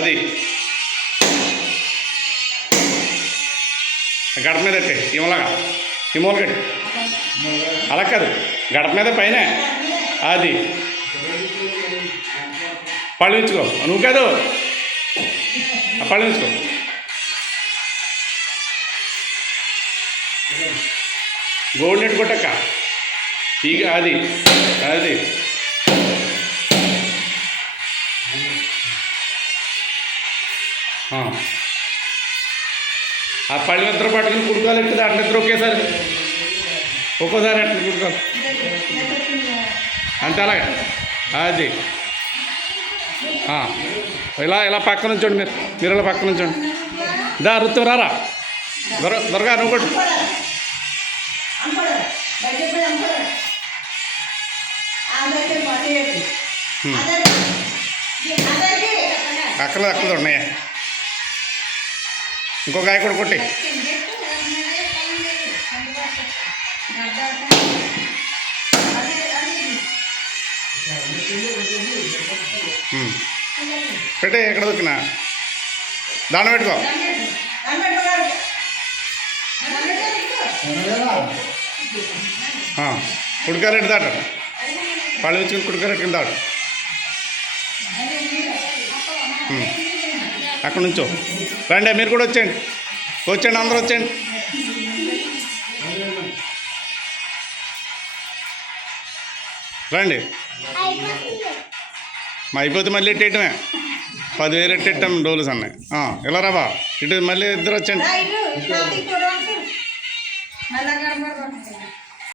అది గడప మీద పెట్టే ఇమలాగా ఇమోలు కట్టి అలా కాదు గడప మీద పైన అది పళ్ళు ఉంచుకో నువ్వు కాదు పళ్ళు ఉంచుకో గోల్డ్ నెట్ కొట్టక్క ఇక అది అది ఆ పళ్ళు నిద్ర పట్టుకుని కుడుకోవాలి ఎట్టు దాంట్లో నిద్ర ఒకేసారి ఒక్కోసారి అట్లా కుడుకోవాలి అంతే అలాగే అది ఇలా ఇలా పక్కన ఉంచండి మీరు ఇలా పక్కన ఉంచండి దా రుత్తు రారా దొరగా నువ్వు కొట్టు అక్కర్లేదు ఉన్నాయా ఇంకో కాయ కూడా కొట్టి పెట్టే ఎక్కడ దొక్కినా దాన్ని పెట్టుకో కుడికారెట్టు దాట పళ్ళు వచ్చి కుడికారెట్టు కింద దాటు అక్కడ నుంచో రండి మీరు కూడా వచ్చేయండి వచ్చేయండి అందరూ వచ్చేయండి రండి అయిపోతే మళ్ళీ ఎట్టేయటమే 10,000 ఎట్టేట్టాం డోలుస్ అన్నాయి ఇలా రాబా ఇటు మళ్ళీ ఇద్దరు వచ్చండి